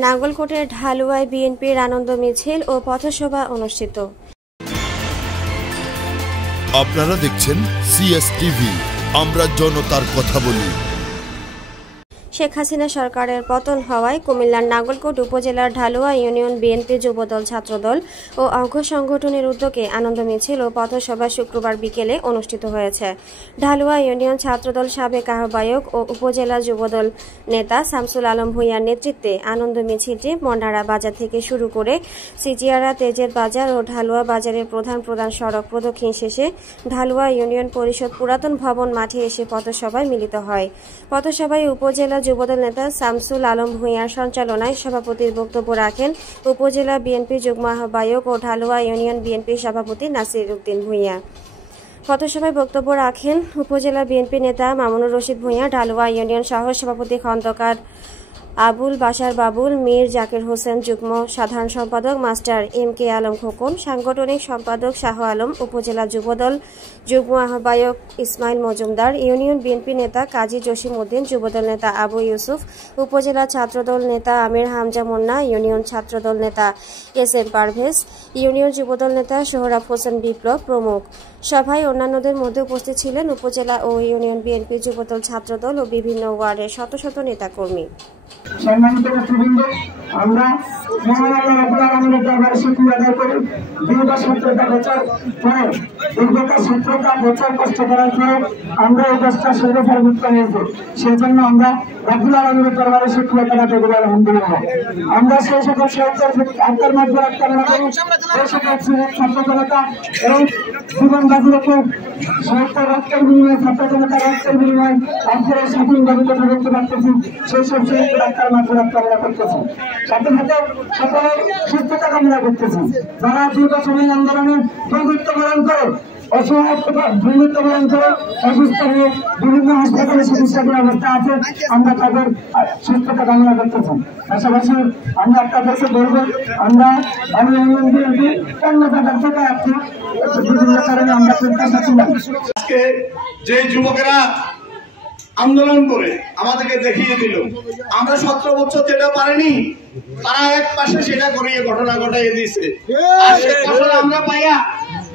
নাঙ্গলকোটের ঢালুয়ায় বিএনপির আনন্দ মিছিল ও পথসভা অনুষ্ঠিত। আপনারা দেখছেন সিএসটিভি, আমরা জনতার কথা বলি। শেখ হাসিনা সরকারের পতন হওয়ায় কুমিল্লার নাঙ্গলকোট উপজেলার ঢালুয়া ইউনিয়ন বিএনপি যুবদল ছাত্রদল ও অঙ্গ সংগঠনের উদ্যোগে আনন্দ মিছিল ও পথসভা শুক্রবার বিকেলে অনুষ্ঠিত হয়েছে। ঢালুয়া ইউনিয়ন ছাত্রদল সাবেক আহ্বায়ক ও উপজেলা যুবদল নেতা শামসুল আলম ভূঁইয়ার নেতৃত্বে আনন্দ মিছিলটি মন্ডারা বাজার থেকে শুরু করে সিজিয়ারা তেজের বাজার ও ঢালুয়া বাজারের প্রধান সড়ক প্রদক্ষিণ শেষে ঢালুয়া ইউনিয়ন পরিষদ পুরাতন ভবন মাঠে এসে পথসভায় মিলিত হয়। পথসভায় উপজেলা যুবদল নেতা শামসুল আলম ভূঁইয়ার সঞ্চালনায় সভাপতির বক্তব্য রাখেন উপজেলা বিএনপি যুগ্ম আহ্বায়ক ও ঢালুয়া ইউনিয়ন বিএনপি সভাপতি নাসির উদ্দিন ভূঁইয়া। পথসভায় বক্তব্য রাখেন উপজেলা বিএনপি নেতা মামুনুর রশিদ ভূঁইয়া, ঢালুয়া ইউনিয়ন সহ সভাপতি খন্দকার আবুল বাশার বাবুল, মীর জাকির হোসেন, যুগ্ম সাধারণ সম্পাদক মাস্টার MK আলম খোকন, সাংগঠনিক সম্পাদক শাহ আলম, উপজেলা যুবদল যুগ্ম আহ্বায়ক ইসমাইল মজুমদার, ইউনিয়ন বিএনপি নেতা কাজী জসিম উদ্দিন, যুবদল নেতা আবু ইউসুফ, উপজেলা ছাত্রদল নেতা আমির হামজা মুন্না, ইউনিয়ন ছাত্রদল নেতা SM পারভেজ, ইউনিয়ন যুবদল নেতা সোহরাব হোসেন বিপ্লব প্রমুখ। সভায় অন্যান্যদের মধ্যে উপস্থিত ছিলেন উপজেলা ও ইউনিয়ন বিএনপি যুবদল ছাত্রদল ও বিভিন্ন ওয়ার্ডের শত শত নেতাকর্মী। সম্মানিত নেতৃবৃন্দ, আমরা মহান আল্লাহ রাব্বুল আলামিনের দরবারে শুকরিয়া আদায় করি। দীর্ঘ 17টা বছর পরে, দীর্ঘ 17টা বছর কষ্ট করার পরে আমরা এই দেশটা স্বৈরাচার মুক্ত হয়েছে। সেই জন্য আমরা রাব্বুল আলামিনের দরবারে শুকরিয়া আদায় করি, আলহামদুলিল্লাহ। আমরা সেই সকল সাহিত্যের আত্মার মাধ্যমে কামনা করি, সেই সকল ছাত্র জনতা এবং জীবন বাজি রেখে সাহিত্যের রক্তের বিনিময়ে, ছাত্র জনতার রক্তের বিনিময়ে আপনারা স্বাধীনভাবে কথা বলতে পারতেছি, সেই সব ডাক্তার মাধ্যমে কামনা করতেছি। সাথে সাথে সকলের সুস্থতা কামনা করতেছি। যারা দীর্ঘ সময় আন্দোলনে বন্ধুত্ব বরণ করে, অসহায় বন্ধুত্ব বরণ করে অসুস্থ হয়ে বিভিন্ন হাসপাতালে চিকিৎসাধীন অবস্থা আছে, আমরা তাদের সুস্থতা কামনা করতেছি। পাশাপাশি আমরা আপনাদেরকে বলবো, আমরা অন্য জায়গার থেকে আছি, বিভিন্ন কারণে আমরা প্রত্যাশা ছিলাম। আজকে যে যুবকেরা আন্দোলন করে আমাদেরকে দেখিয়ে দিল, আমরা 17 বছর যেটা পারিনি তারা এক পাশে সেটা করিয়ে ঘটনা ঘটাইয়ে দিয়েছে। আর সেই ঘটনা আমরা পাইয়া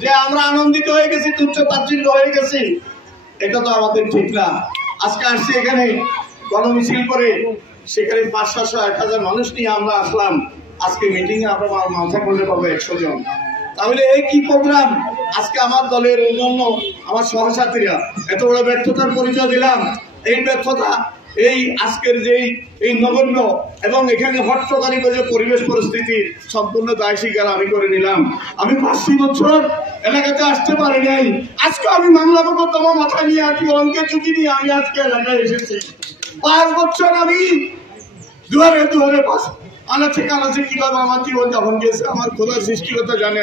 যে আমরা আনন্দিত হয়ে গেছি, তুচ্ছ তাচ্ছিল্য হয়ে গেছি, এটা তো আমাদের ঠিক না। আজকে আসছি এখানে গণমিছিল করে, সেখানে 500-1000 মানুষ নিয়ে আমরা আসলাম। আজকে মিটিং এ আমরা মাথা করলে পাবো 100 জন। তাহলে এই কি প্রোগ্রাম? আজকে আমার দলের অন্যান্য আমার সহসাথীরা এত বড় ব্যর্থতার পরিচয় দিলাম। এই ব্যর্থতা, এই আজকের এই নগণ্য এবং এখানে হট্টকারী যে পরিবেশ পরিস্থিতি, সম্পূর্ণ দায় স্বীকার আমি করে নিলাম। আমি 5 বছর এলাকাতে আসতে পারি নাই, আজকে আমি মামলা মোকদ্দমা মাথায় নিয়ে আছি, অঙ্কের ঝুঁকি নিয়ে আমি আজকে এলাকায় এসেছি। 5 বছর আমি দুয়ারে দুয়ারে আনাচে কানাচে কিভাবে আমার জীবন যাপন গেছে, আমার খোদার সৃষ্টিকতা জানে।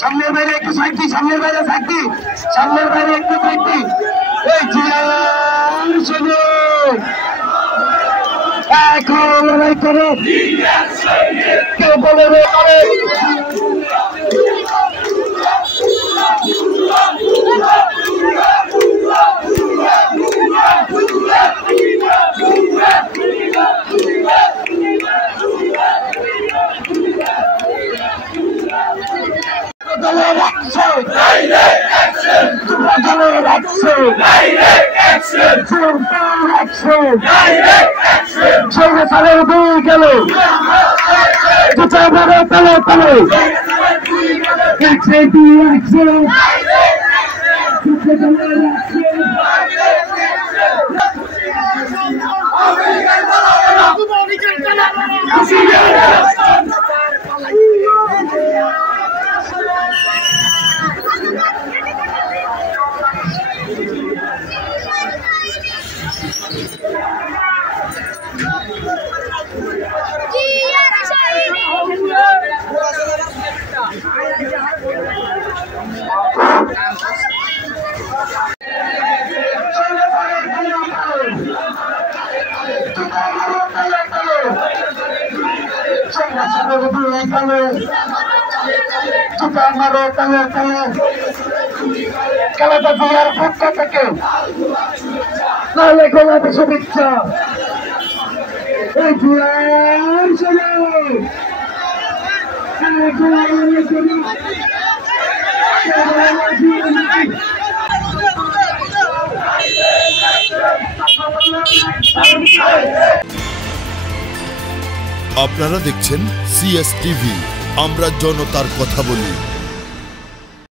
সামনের বাইরে একটু সাইডটি, সামনের বাইরে সাইডটি, সামনের বাইরে একটু সাইডটি। এই এখন লড়াই করো, কেউ বলে Direct action! স্বৈরাচারের দুই গেল তলে তলে তলে একশো দুই একশো খেলাটা জিয়ার পক্ষ থেকে নাহলে গোলাপি শুভেচ্ছা এই জিয়ার সময় আপনারা দেখছেন CS টিভি, আমরা জনতার কথা বলি।